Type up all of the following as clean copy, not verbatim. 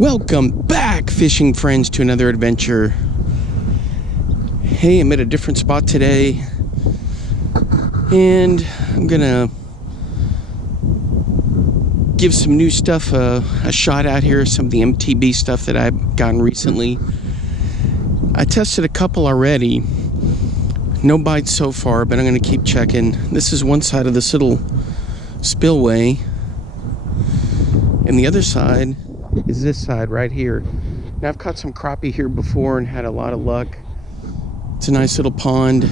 Welcome back, fishing friends, to another adventure. Hey, I'm at a different spot today, and I'm gonna give some new stuff a shot out here, some of the MTB stuff that I've gotten recently. I tested a couple already. No bites so far, but I'm gonna keep checking. This is one side of this little spillway, and the other side is this side right here. Now, I've caught some crappie here before and had a lot of luck. It's a nice little pond.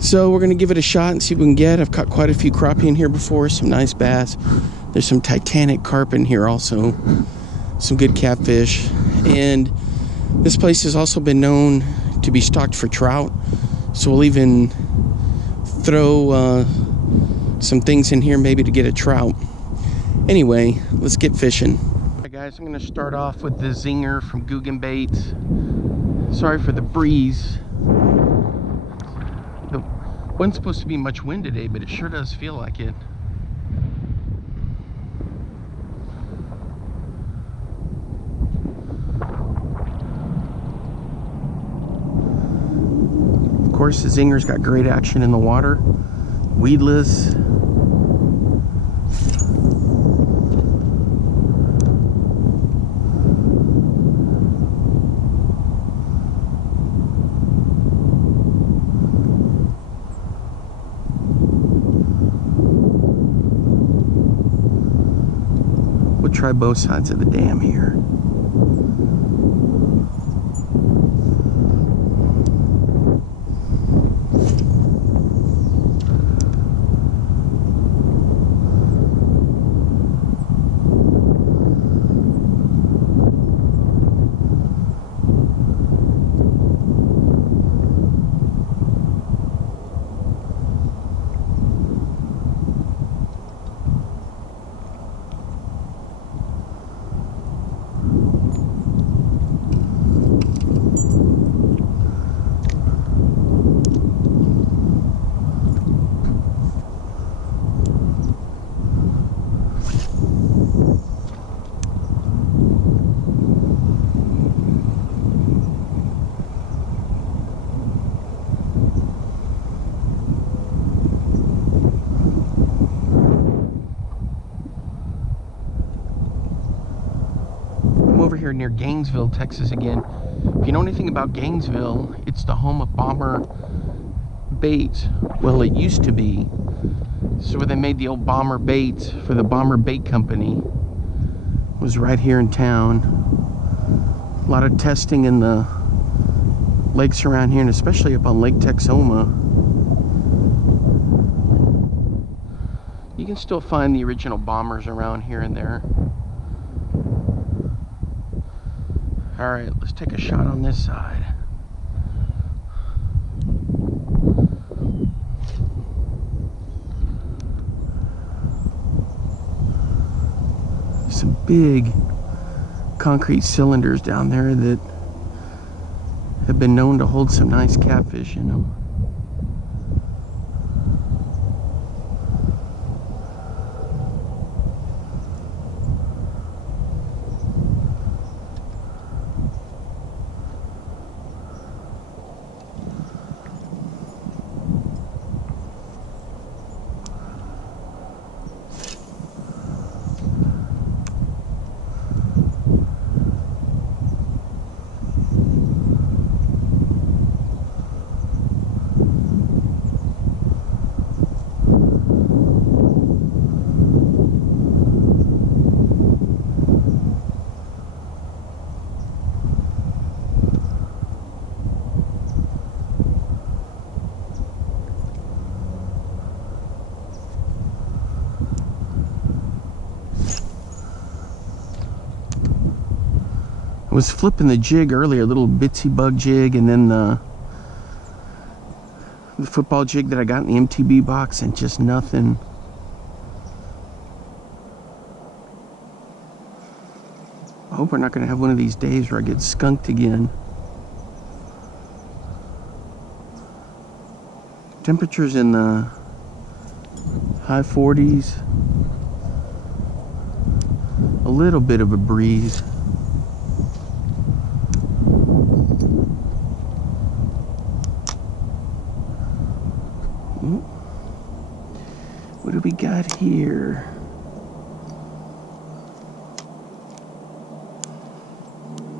So we're gonna give it a shot and see what we can get. I've caught quite a few crappie in here before, some nice bass. There's some Titanic carp in here also, some good catfish. And this place has also been known to be stocked for trout. So we'll even throw some things in here maybe to get a trout. Anyway, let's get fishing. Alright guys, I'm going to start off with the Zinger from Guggen Baits. Sorry for the breeze. There wasn't supposed to be much wind today, but it sure does feel like it. Of course, the Zinger's got great action in the water. Weedless. We'll try both sides of the dam here. Over here near Gainesville, Texas again. If you know anything about Gainesville, it's the home of Bomber Baits. Well, it used to be. So where they made the old Bomber Baits for the Bomber Bait Company was right here in town. A lot of testing in the lakes around here, and especially up on Lake Texoma. You can still find the original bombers around here and there. Alright, let's take a shot on this side. Some big concrete cylinders down there that have been known to hold some nice catfish in them. I was flipping the jig earlier, a little bitsy bug jig, and then the football jig that I got in the MTB box, and just nothing. I hope we're not going to have one of these days where I get skunked again. Temperatures in the high 40s. A little bit of a breeze. What do we got here?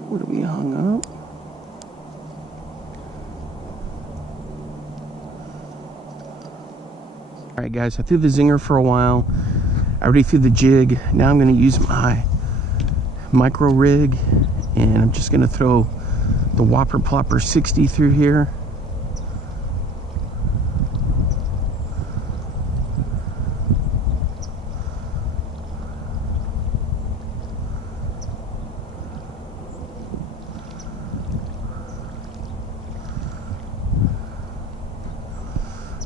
What do we hung up? Alright guys, I threw the zinger for a while. I already threw the jig. Now I'm going to use my micro rig, and I'm just going to throw the Whopper Plopper 60 through here.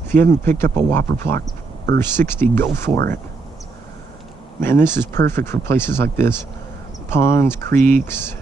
If you haven't picked up a Whopper Plopper 60, go for it. Man, this is perfect for places like this. Ponds, creeks.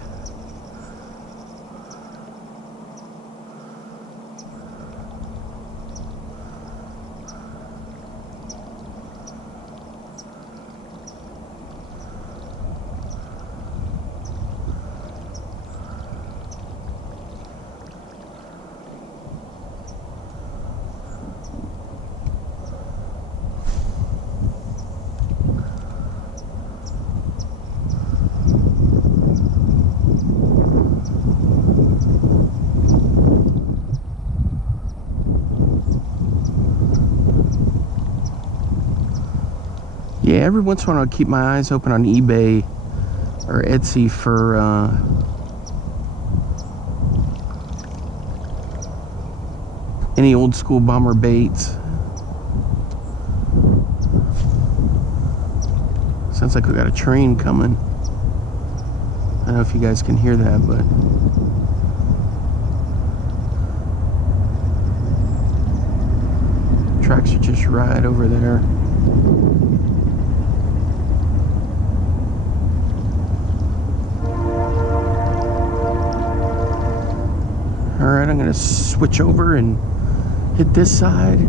Yeah, every once in a while I'll keep my eyes open on eBay or Etsy for any old school bomber baits. Sounds like we got a train coming. I don't know if you guys can hear that, but tracks are just right over there. Alright, I'm going to switch over and hit this side.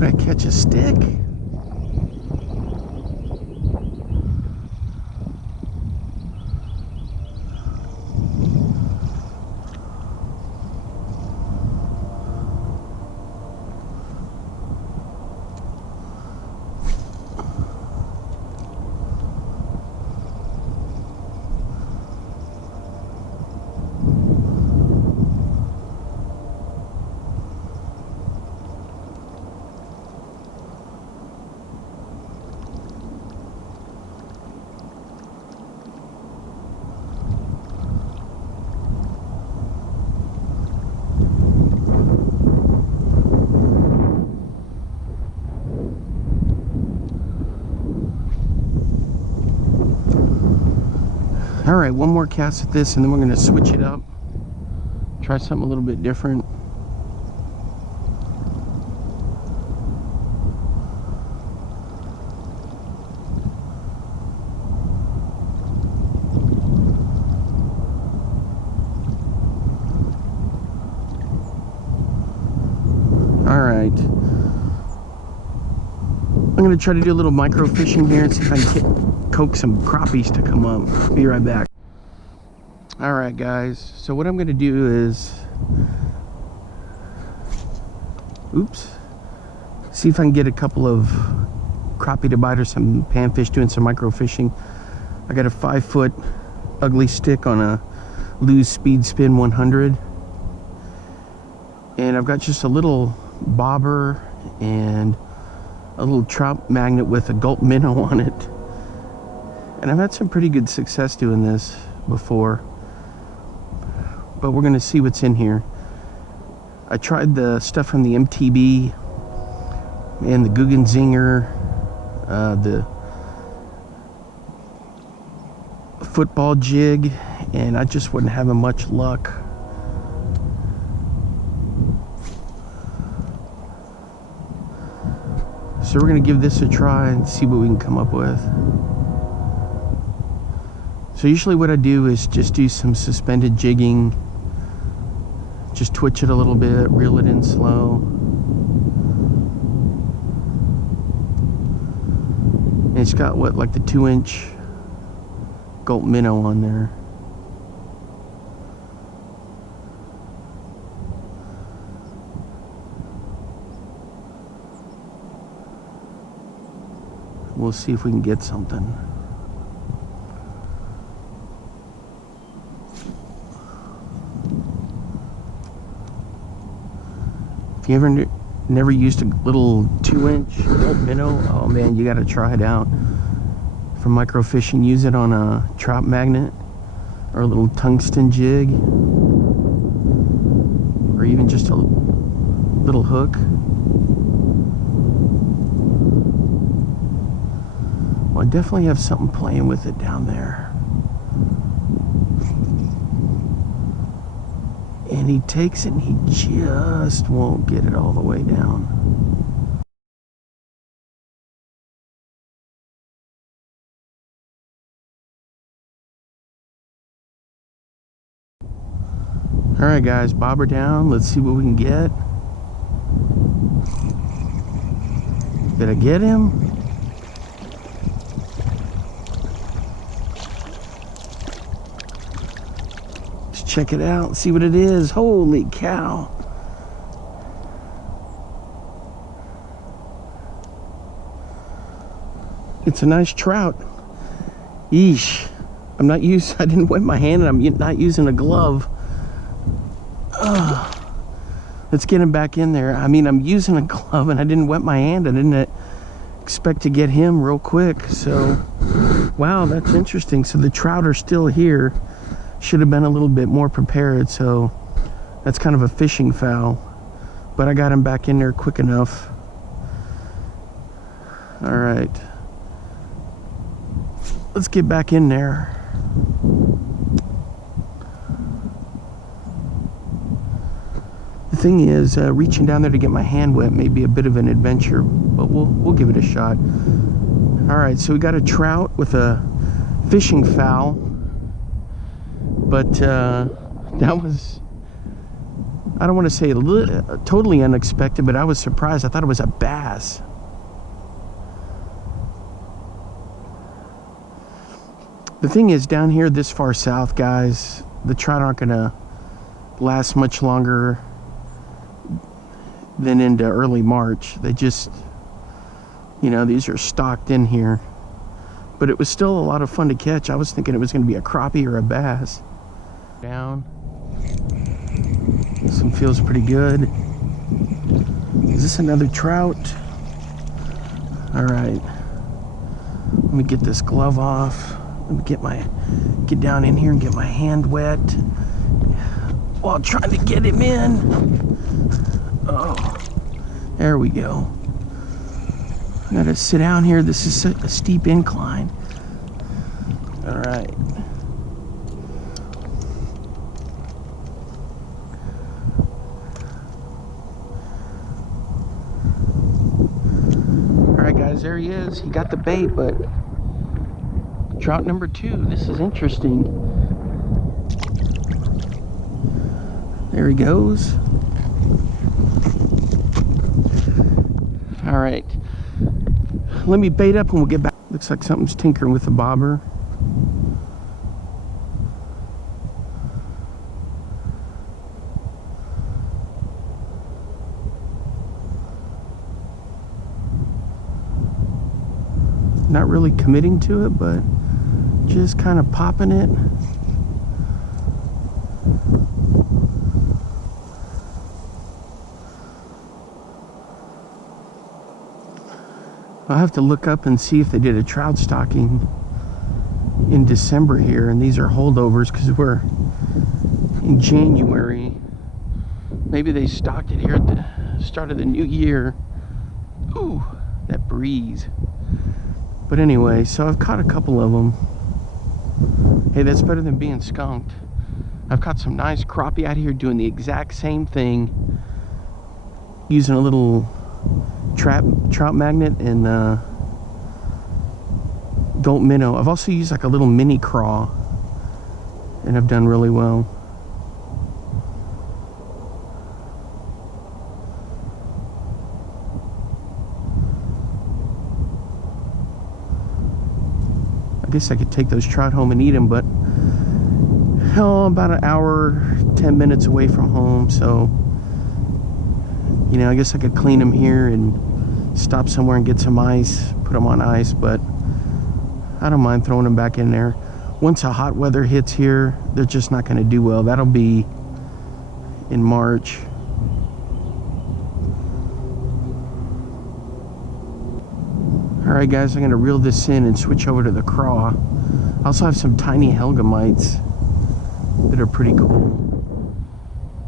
Would I catch a stick? All right, one more cast at this and then we're gonna switch it up. Try something a little bit different. All right. I'm gonna try to do a little micro fishing here and see if I can coax some crappies to come up. Be right back. All right, guys. So what I'm gonna do is, see if I can get a couple of crappie to bite or some panfish doing some micro fishing. I got a 5-foot ugly stick on a Lew's Speed Spin 100, and I've got just a little bobber and a little trout magnet with a gulp minnow on it, and I've had some pretty good success doing this before, but we're gonna see what's in here. I tried the stuff from the MTB and the Guggenzinger, the football jig, and I just wasn't having much luck. So we're gonna give this a try and see what we can come up with. So usually what I do is just do some suspended jigging, just twitch it a little bit, reel it in slow. And it's got what, like the 2-inch gulp minnow on there. We'll see if we can get something. If you ever never used a little 2-inch gulp minnow, oh man, you gotta try it out. For microfishing, use it on a trout magnet or a little tungsten jig, or even just a little hook. Well, I definitely have something playing with it down there. And he takes it and he just won't get it all the way down. All right, guys, bobber down. Let's see what we can get. Did I get him? Let's check it out, see what it is. Holy cow. It's a nice trout. Yeesh. I didn't wet my hand, and I'm not using a glove. Let's get him back in there. I mean, I'm using a glove and I didn't wet my hand. I didn't expect to get him real quick. So, wow, that's interesting. So the trout are still here. Should have been a little bit more prepared. So that's kind of a fishing foul. But I got him back in there quick enough. All right. Let's get back in there. The thing is, reaching down there to get my hand wet may be a bit of an adventure, but we'll give it a shot. All right, so we got a trout with a fishing foul, but that was, I don't want to say totally unexpected, but I was surprised. I thought it was a bass. The thing is, down here this far south, guys, the trout aren't gonna last much longer than into early March. They just, these are stocked in here. But it was still a lot of fun to catch. I was thinking it was going to be a crappie or a bass. Down. This one feels pretty good. Is this another trout? All right. Let me get this glove off. Let me get down in here and get my hand wet while trying to get him in. Oh, there we go. I gotta sit down here. This is a steep incline. All right. All right, guys, there he is. He got the bait, but trout number 2. This is interesting. There he goes. All right, let me bait up and we'll get back. Looks like something's tinkering with the bobber. Not really committing to it, but just kind of popping it. I'll have to look up and see if they did a trout stocking in December here, and these are holdovers because we're in January. Maybe they stocked it here at the start of the new year. Ooh, that breeze. But anyway, so I've caught a couple of them. Hey, that's better than being skunked. I've caught some nice crappie out here doing the exact same thing, using a little trout magnet and adult minnow. I've also used like a little mini craw, and I've done really well. I guess I could take those trout home and eat them, but about an hour, 10 minutes away from home, so you know, I guess I could clean them here and stop somewhere and get some ice, put them on ice, but I don't mind throwing them back in there. Once a hot weather hits here, they're just not going to do well. That'll be in March. Alright guys, I'm going to reel this in and switch over to the craw. I also have some tiny helgamites that are pretty cool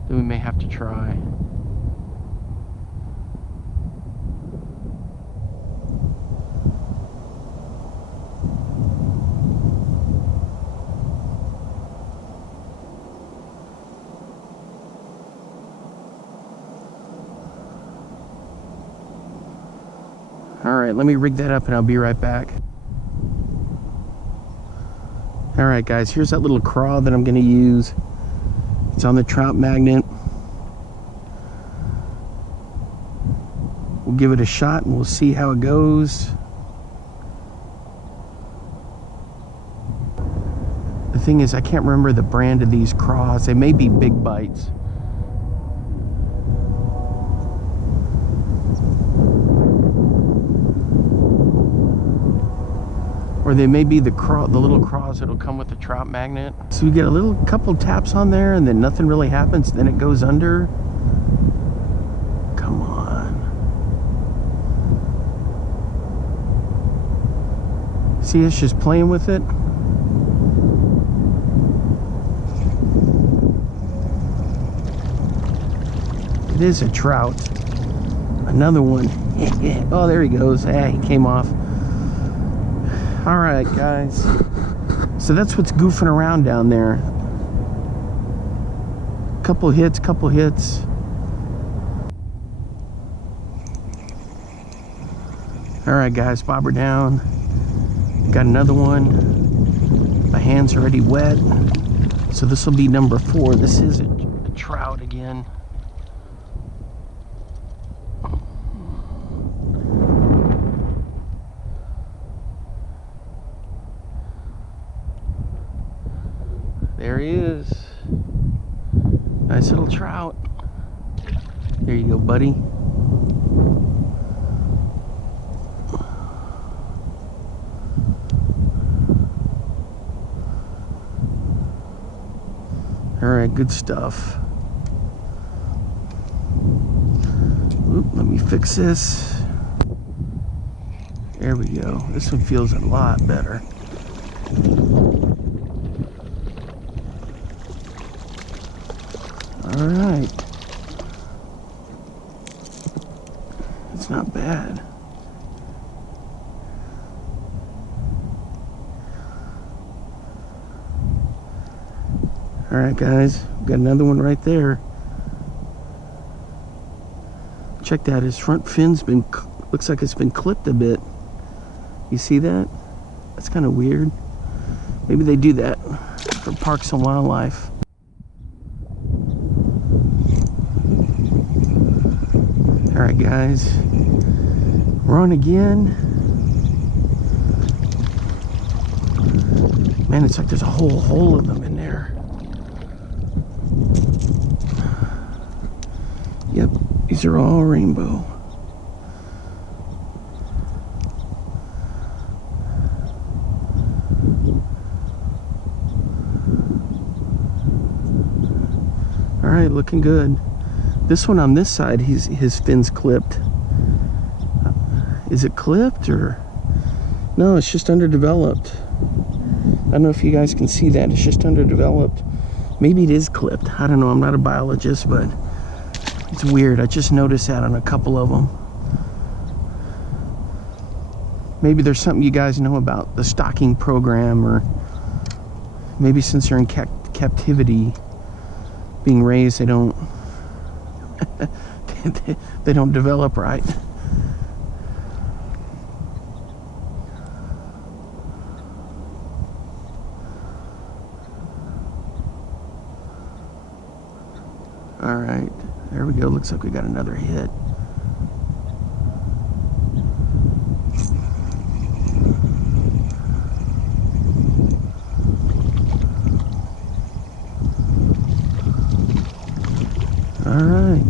that we may have to try. Alright, let me rig that up and I'll be right back. Alright guys, here's that little craw that I'm going to use. It's on the trout magnet. We'll give it a shot and we'll see how it goes. The thing is, I can't remember the brand of these craws. They may be Big Bites. Or they may be the little craws that'll come with the trout magnet. So you get a couple taps on there and then nothing really happens, then it goes under. Come on. See, it's just playing with it. It is a trout. Another one. Oh, there he goes. Ah, he came off. Alright guys, so that's what's goofing around down there. Couple hits. Alright guys, bobber down. Got another one. My hand's already wet. So this will be number 4. This is a trout again. There he is. Nice little trout. There you go, buddy. All right, good stuff. Oop, let me fix this. There we go. This one feels a lot better. All right, it's not bad. All right, guys, got another one right there. Check that, his front fin's looks like it's been clipped a bit. You see that? That's kind of weird. Maybe they do that for parks and wildlife. Alright guys, We're on again. Man, it's like there's a whole hole of them in there. Yep, these are all rainbow. All right, looking good. This one on this side, his fin's clipped. Is it clipped or? No, it's just underdeveloped. I don't know if you guys can see that. It's just underdeveloped. Maybe it is clipped. I don't know. I'm not a biologist, but it's weird. I just noticed that on a couple of them. Maybe there's something you guys know about the stocking program, or maybe since they're in captivity, being raised, they don't they don't develop right. All right, there we go. Looks like we got another hit. All right,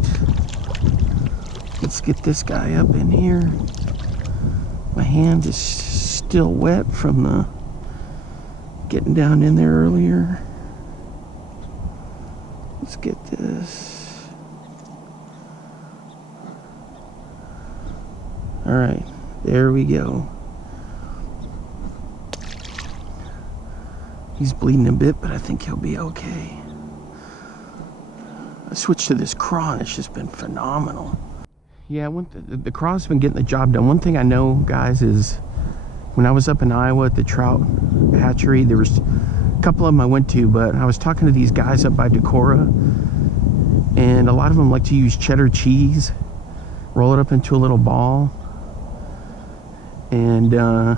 let's get this guy up in here. My hand is still wet from the getting down in there earlier. Let's get this. All right, there we go. He's bleeding a bit, but I think he'll be okay. I switched to this craw and it's just been phenomenal. Yeah, the craw's been getting the job done. One thing I know, guys, is when I was up in Iowa at the trout hatchery, there was a couple of them I went to, but I was talking to these guys up by Decorah, and a lot of them like to use cheddar cheese, roll it up into a little ball, and I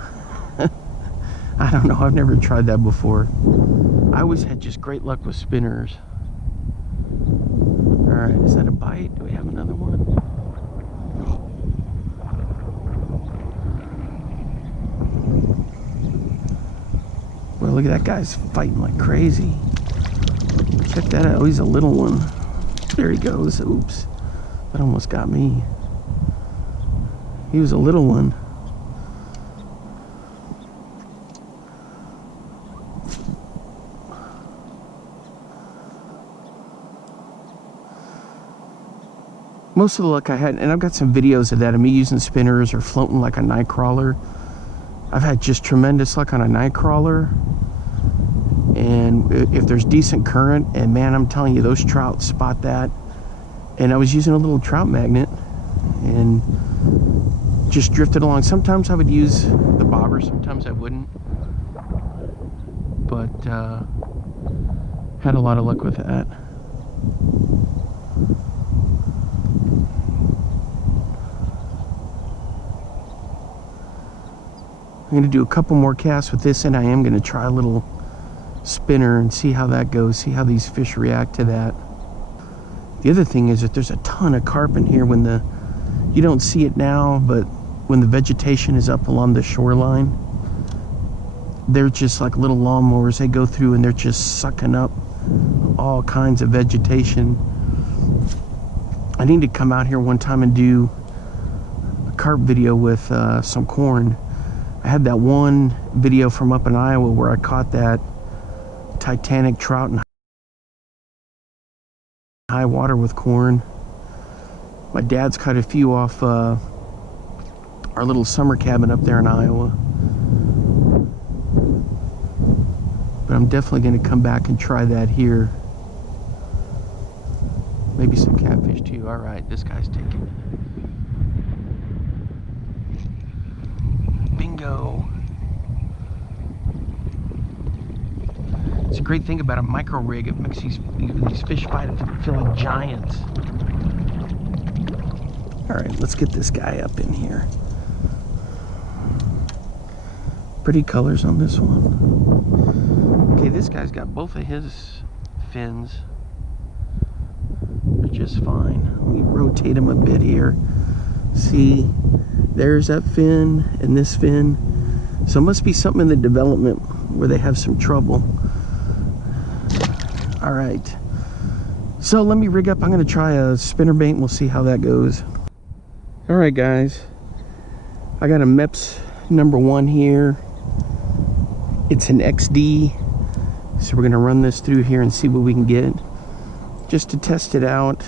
don't know, I've never tried that before. I always had just great luck with spinners. All right, is that a bite? Do we have another one? Well, look at that guy's fighting like crazy. Check that out. Oh, he's a little one. There he goes. Oops. That almost got me. He was a little one. Most of the luck I had, and I've got some videos of that, of me using spinners or floating like a night crawler. I've had just tremendous luck on a night crawler. And if there's decent current, and man, I'm telling you, those trout spot that. And I was using a little trout magnet and just drifted along. Sometimes I would use the bobber, sometimes I wouldn't. But had a lot of luck with that. I'm going to do a couple more casts with this, and I am going to try a little spinner and see how that goes, see how these fish react to that. The other thing is that there's a ton of carp in here when you don't see it now, but when the vegetation is up along the shoreline, they're just like little lawnmowers. They go through and they're just sucking up all kinds of vegetation. I need to come out here one time and do a carp video with some corn. I had that one video from up in Iowa where I caught that Titanic trout in high water with corn. My dad's caught a few off our little summer cabin up there in Iowa. But I'm definitely going to come back and try that here. Maybe some catfish too. All right, this guy's taking it. Bingo. It's a great thing about a micro rig. It makes these fish feel like giants. All right, let's get this guy up in here. Pretty colors on this one. Okay, this guy's got both of his fins. They're just fine. Let me rotate him a bit here. See, There's that fin and this fin. So it must be something in the development where they have some trouble. All right. So let me rig up. I'm going to try a spinnerbait and we'll see how that goes. All right, guys. I got a MEPS #1 here. It's an XD. So we're going to run this through here and see what we can get just to test it out.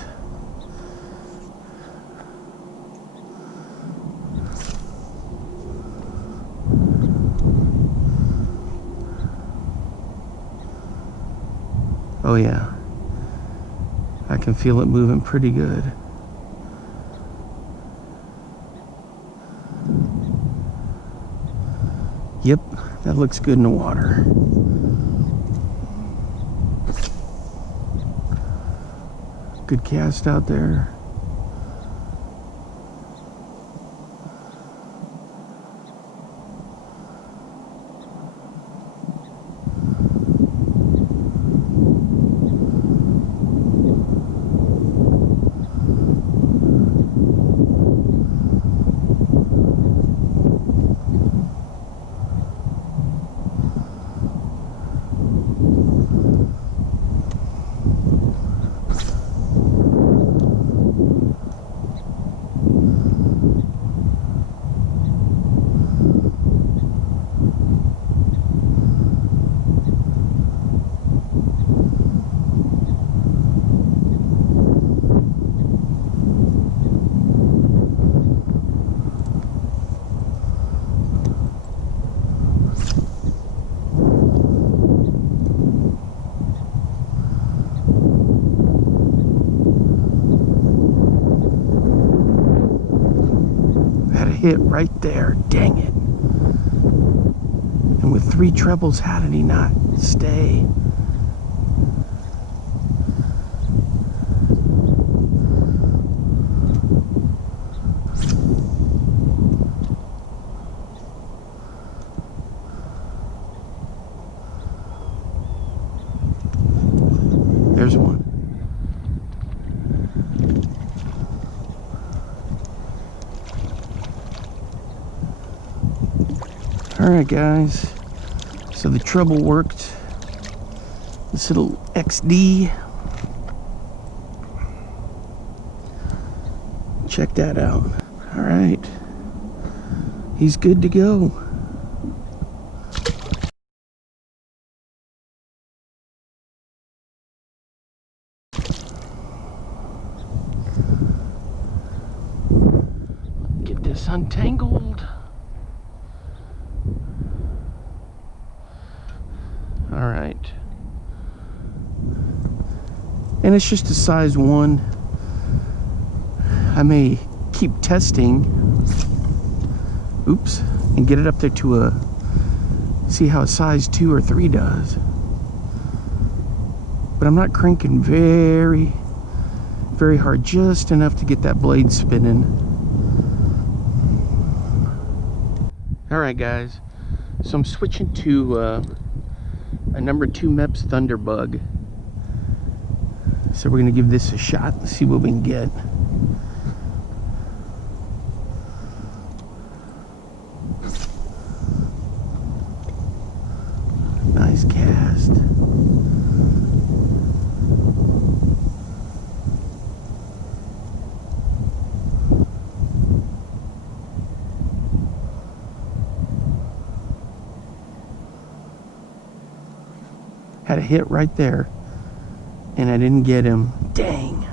Oh yeah, I can feel it moving pretty good. Yep, that looks good in the water. Good cast out there. Hit right there, dang it. And with 3 trebles, how did he not stay? There's one. Alright guys, so the treble worked. This little XD. Check that out. Alright, he's good to go. Get this untangled. All right, and it's just a size 1. I may keep testing, oops, and get it up there to a, see how a size 2 or 3 does. But I'm not cranking very hard, just enough to get that blade spinning. All right guys, so I'm switching to a #2 MEPS Thunderbug. So we're gonna give this a shot and see what we can get. Nice cast. Had a hit right there, and I didn't get him. Dang.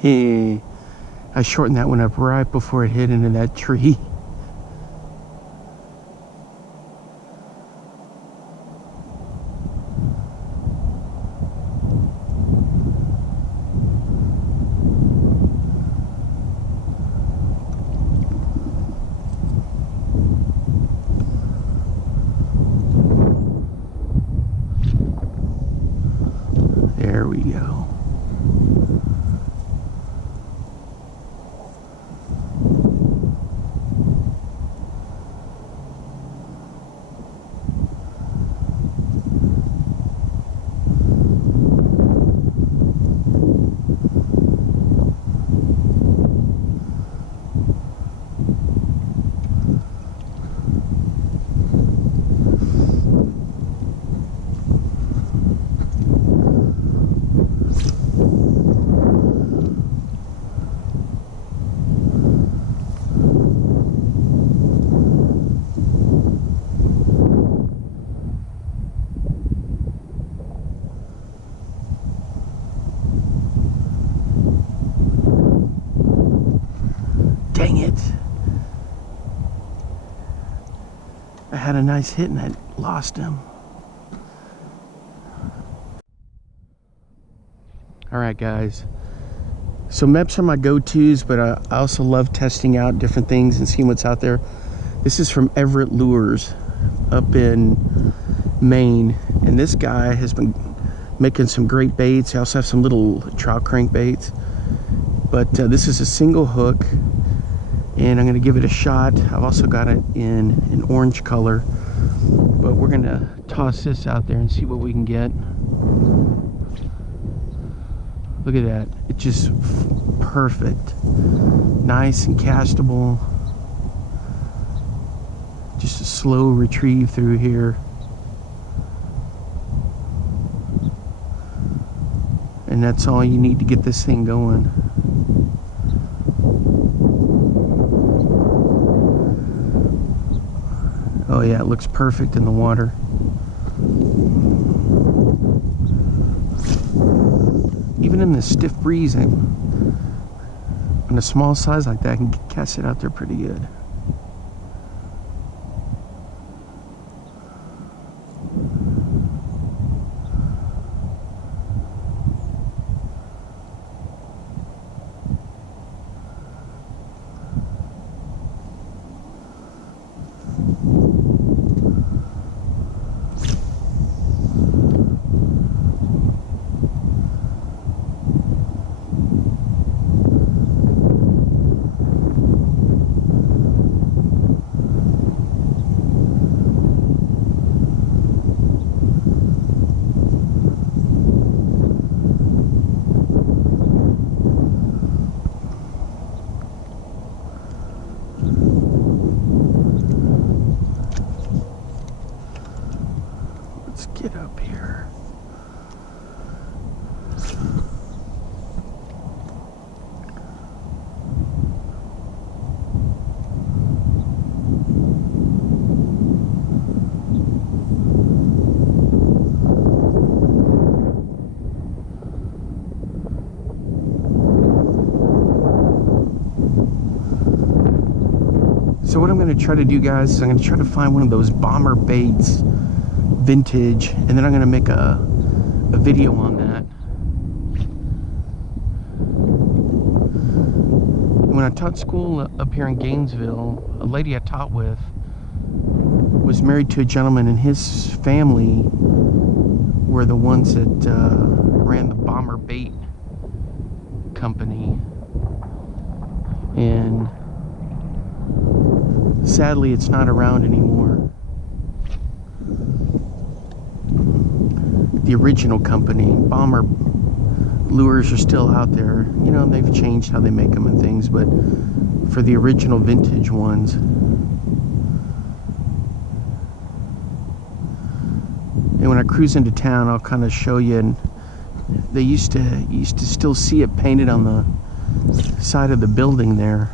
Hey, I shortened that one up right before it hit into that tree. There we go. Dang it. I had a nice hit and I lost him. Alright guys, so MEPS are my go-tos, but I also love testing out different things and seeing what's out there. This is from Everett Lures up in Maine, and this guy has been making some great baits. He also has some little trout crankbaits, but this is a single hook, and I'm going to give it a shot. I've also got it in an orange color, but we're going to toss this out there and see what we can get. Look at that. It's just perfect. Nice and castable. Just a slow retrieve through here. And that's all you need to get this thing going. Oh yeah, it looks perfect in the water. Even in the stiff breeze, on a small size like that, I can cast it out there pretty good. Get up here. So what I'm going to try to do, guys, is I'm going to try to find one of those bomber baits, vintage, and then I'm going to make a video on that. When I taught school up here in Gainesville, a lady I taught with was married to a gentleman, and his family were the ones that ran the bomber bait company. And sadly, it's not around anymore. The original company, Bomber lures, are still out there. You know, they've changed how they make them and things, but for the original vintage ones. And when I cruise into town, I'll kind of show you. And they used to still see it painted on the side of the building there.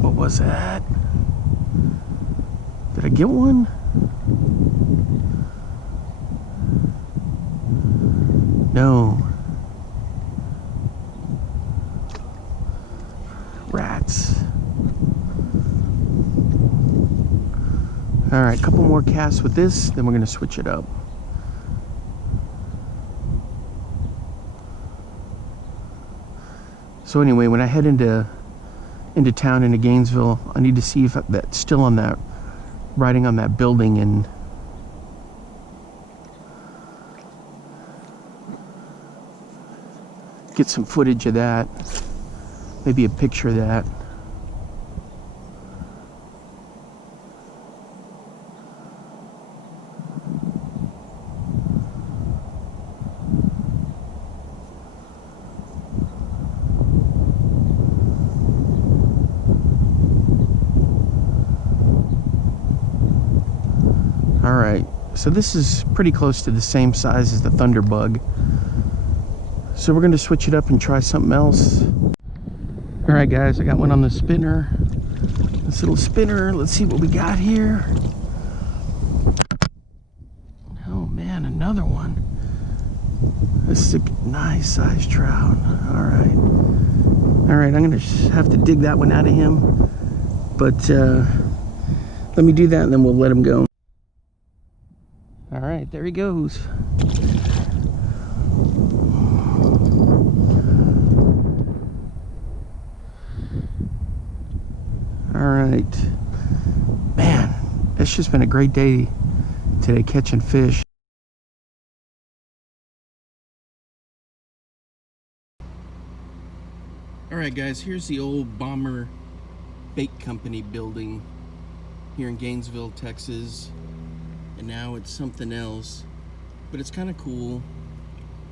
What was that? Did I get one? no. Rats. All right, a couple more casts with this, then we're gonna switch it up. So anyway, when I head into town, into Gainesville, I need to see if that's still on that, riding on that building, and get some footage of that, maybe a picture of that. All right, so this is pretty close to the same size as the Thunderbug. So we're going to switch it up and try something else. All right, guys, I got one on the spinner. This little spinner, let's see what we got here. Oh man, another one. This is a nice size trout. All right. All right, I'm going to have to dig that one out of him. But let me do that and then we'll let him go. All right, there he goes. All right, man, it's just been a great day today catching fish. All right, guys, here's the old Bomber Bait Company building here in Gainesville, Texas. And now it's something else, but it's kind of cool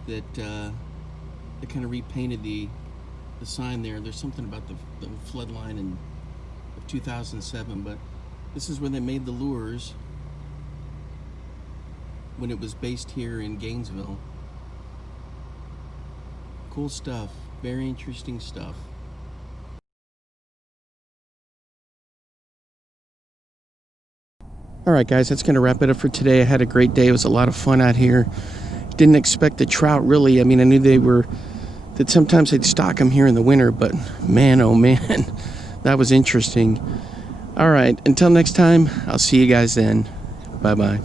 that they kind of repainted the sign there. There's something about the flood line of 2007, but this is where they made the lures when it was based here in Gainesville. Cool stuff, very interesting stuff. All right, guys, that's going to wrap it up for today. I had a great day. It was a lot of fun out here. Didn't expect the trout, really. I mean, I knew that sometimes they'd stock them here in the winter, but man, oh man, that was interesting. All right, until next time, I'll see you guys then. Bye-bye.